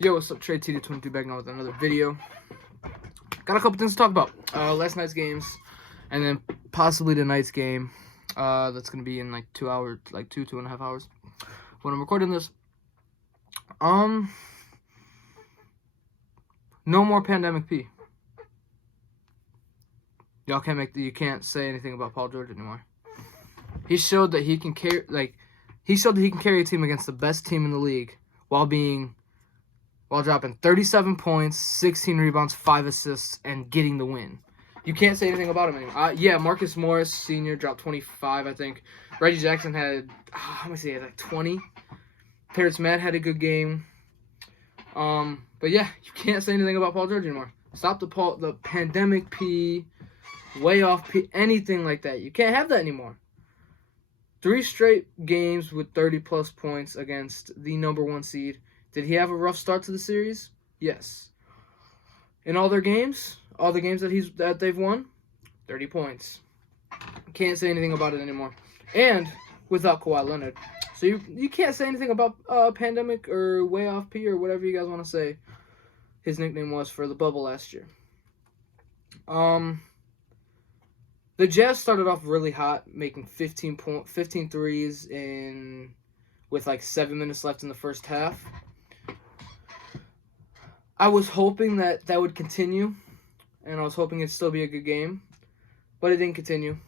Yo, what's up? Trey TD22 back now with another video. Got a couple things to talk about. Last night's games, and then possibly tonight's game. That's gonna be in like 2 hours, like two and a half hours when I'm recording this. No more Pandemic P. You can't say anything about Paul George anymore. He showed that he can carry a team against the best team in the league while dropping 37 points, 16 rebounds, 5 assists, and getting the win. You can't say anything about him anymore. Yeah, Marcus Morris Sr. dropped 25, I think. Reggie Jackson had, how much he had, like 20. Terrence Mann had a good game. But yeah, you can't say anything about Paul George anymore. Stop the Pandemic P, way off P, anything like that. You can't have that anymore. 3 straight games with 30-plus points against the number 1 seed. Did he have a rough start to the series? Yes. In all the games that they've won, 30 points. Can't say anything about it anymore. And without Kawhi Leonard. So you can't say anything about Pandemic or Way Off P or whatever you guys want to say his nickname was for the bubble last year. The Jazz started off really hot, making 15 threes with like 7 minutes left in the first half. I was hoping that would continue, and I was hoping it'd still be a good game, but it didn't continue.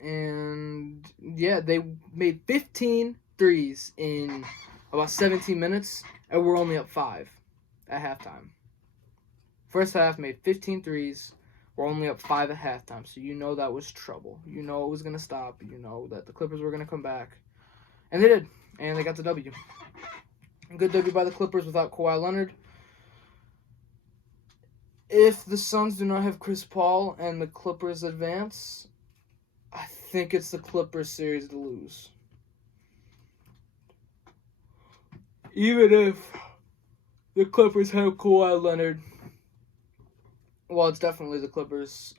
And yeah, they made 15 threes in about 17 minutes, and we're only up 5 at halftime. First half, made 15 threes. We're only up 5 at halftime, so you know that was trouble. You know it was going to stop. You know that the Clippers were going to come back. And they did, and they got the W. Good W by the Clippers without Kawhi Leonard. If the Suns do not have Chris Paul and the Clippers advance, I think it's the Clippers series to lose. Even if the Clippers have Kawhi Leonard, well, it's definitely the Clippers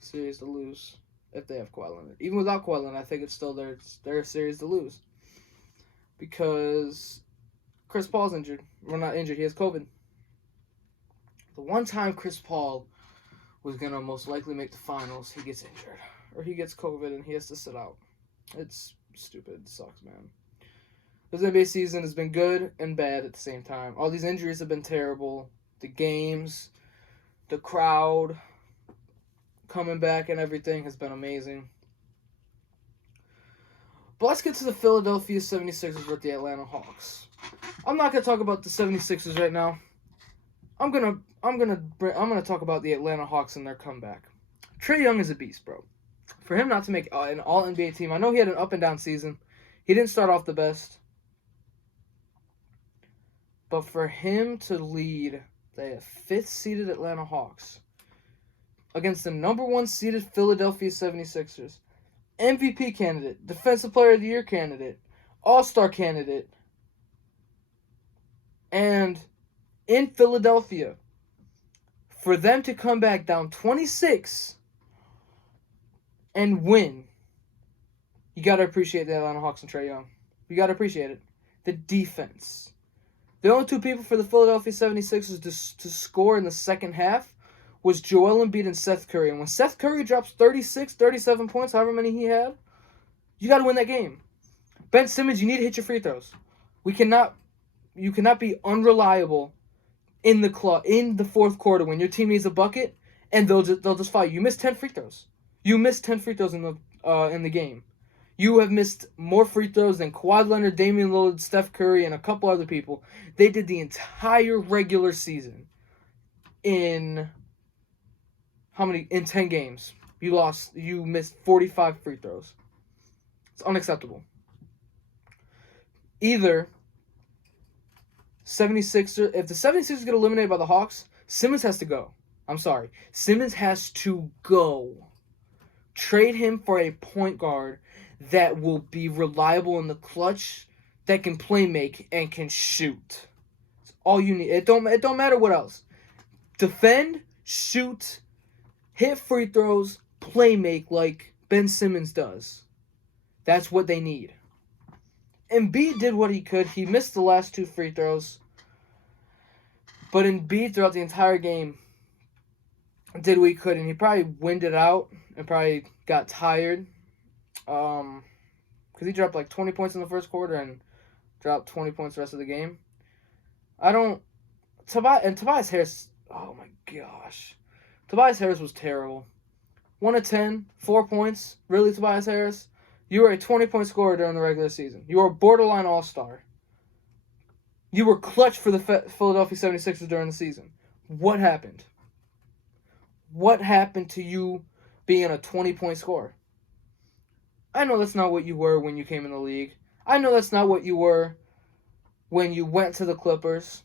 series to lose if they have Kawhi Leonard. Even without Kawhi Leonard, I think it's still their series to lose. Because Chris Paul's injured. Well, not injured. He has COVID. The one time Chris Paul was going to most likely make the finals, he gets injured. Or he gets COVID and he has to sit out. It's stupid. It sucks, man. This NBA season has been good and bad at the same time. All these injuries have been terrible. The games, the crowd coming back and everything has been amazing. But let's get to the Philadelphia 76ers with the Atlanta Hawks. I'm not going to talk about the 76ers right now. I'm going to talk about the Atlanta Hawks and their comeback. Trae Young is a beast, bro. For him not to make an all-NBA team, I know he had an up-and-down season. He didn't start off the best. But for him to lead the 5th-seeded Atlanta Hawks against the number 1 seeded Philadelphia 76ers, MVP candidate, Defensive Player of the Year candidate, All-Star candidate, and in Philadelphia, for them to come back down 26 and win, you got to appreciate the Atlanta Hawks and Trae Young. You got to appreciate it. The defense. The only 2 people for the Philadelphia 76ers to score in the second half was Joel Embiid and Seth Curry. And when Seth Curry drops 36, 37 points, however many he had, you got to win that game. Ben Simmons, you need to hit your free throws. You cannot be unreliable in the fourth quarter when your team needs a bucket and they'll just foul you. You missed 10 free throws. You missed 10 free throws in the game. You have missed more free throws than Kawhi Leonard, Damian Lillard, Steph Curry, and a couple other people. They did the entire regular season in how many? In 10 games. You missed 45 free throws. It's unacceptable. Either if the 76ers get eliminated by the Hawks, Simmons has to go. I'm sorry. Simmons has to go. Trade him for a point guard that will be reliable in the clutch, that can play make and can shoot. That's all you need. It don't matter what else. Defend, shoot, hit free throws, play make like Ben Simmons does. That's what they need. Embiid did what he could. He missed the last 2 free throws. But Embiid, throughout the entire game, did what he could. And he probably winded out and probably got tired. Because he dropped like 20 points in the first quarter and dropped 20 points the rest of the game. Tobias Harris, oh my gosh. Tobias Harris was terrible. 1 of 10, 4 points. Really, Tobias Harris? You were a 20-point scorer during the regular season. You were a borderline all-star. You were clutch for the Philadelphia 76ers during the season. What happened? What happened to you being a 20-point scorer? I know that's not what you were when you came in the league. I know that's not what you were when you went to the Clippers.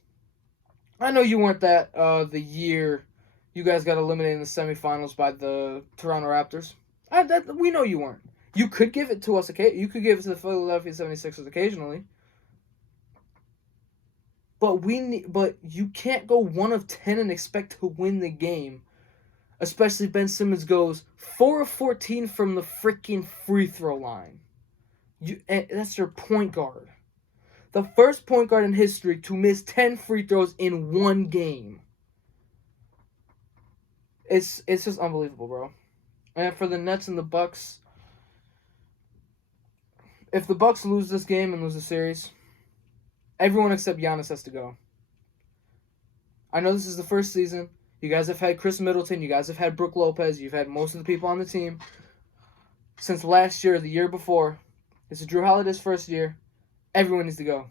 I know you weren't that the year you guys got eliminated in the semifinals by the Toronto Raptors. We know you weren't. You could give it to us. You could give it to the Philadelphia 76ers occasionally. But you can't go 1 of 10 and expect to win the game. Especially Ben Simmons goes 4 of 14 from the freaking free throw line. That's your point guard. The first point guard in history to miss 10 free throws in 1 game. It's just unbelievable, bro. And for the Nets and the Bucks, if the Bucks lose this game and lose the series, everyone except Giannis has to go. I know this is the first season. You guys have had Chris Middleton. You guys have had Brook Lopez. You've had most of the people on the team since last year or the year before. This is Jrue Holiday's first year. Everyone needs to go.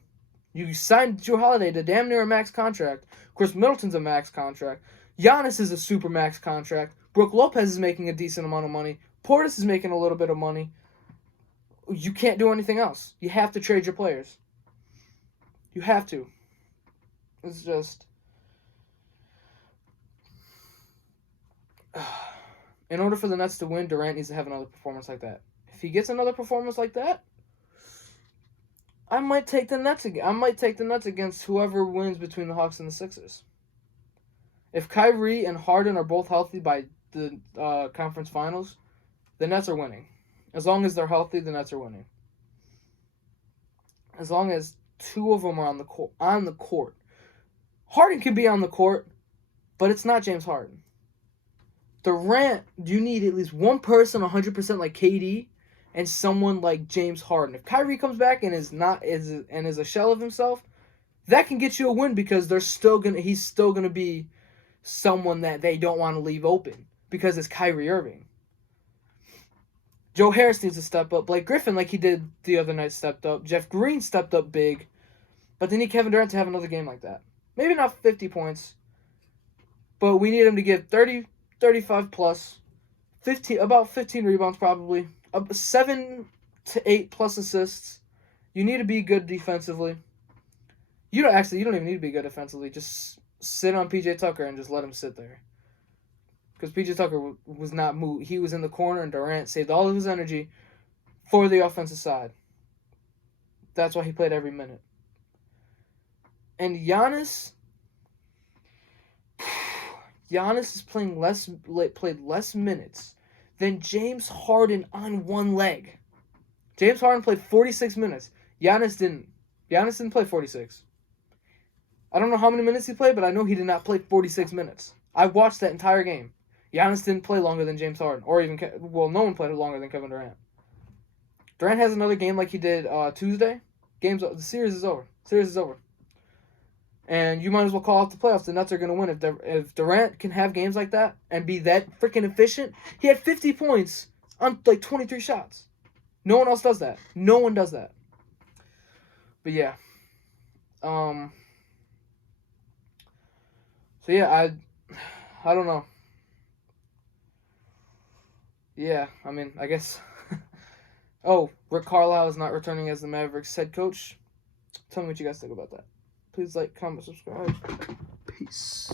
You signed Jrue Holiday to damn near a max contract. Chris Middleton's a max contract. Giannis is a super max contract. Brook Lopez is making a decent amount of money. Portis is making a little bit of money. You can't do anything else. You have to trade your players. You have to. It's just... In order for the Nets to win, Durant needs to have another performance like that. If he gets another performance like that, I might take the Nets again. I might take the Nets against whoever wins between the Hawks and the Sixers. If Kyrie and Harden are both healthy by the conference finals, the Nets are winning. As long as they're healthy, the Nets are winning. As long as 2 of them are on the court. Harden can be on the court, but it's not James Harden. Durant, you need at least one person 100% like KD and someone like James Harden. If Kyrie comes back and is a shell of himself, that can get you a win because he's still gonna be someone that they don't want to leave open because it's Kyrie Irving. Joe Harris needs to step up. Blake Griffin, like he did the other night, stepped up. Jeff Green stepped up big, but they need Kevin Durant to have another game like that. Maybe not 50 points, but we need him to give 30, 35 plus, about 15 rebounds probably, 7 to 8 plus assists. You need to be good defensively. You don't even need to be good defensively. Just sit on PJ Tucker and just let him sit there. Because PJ Tucker was not moved. He was in the corner and Durant saved all of his energy for the offensive side. That's why he played every minute. And Giannis has played less minutes than James Harden on one leg. James Harden played 46 minutes. Giannis didn't. Giannis didn't play 46. I don't know how many minutes he played, but I know he did not play 46 minutes. I watched that entire game. Giannis didn't play longer than James Harden, or even no one played longer than Kevin Durant. Durant has another game like he did Tuesday. The series is over. And you might as well call off the playoffs. The Nets are going to win. If Durant can have games like that and be that freaking efficient, he had 50 points on like 23 shots. No one else does that. No one does that. But yeah. So yeah, I don't know. Yeah, I mean, I guess. Oh, Rick Carlisle is not returning as the Mavericks head coach. Tell me what you guys think about that. Please like, comment, subscribe. Peace.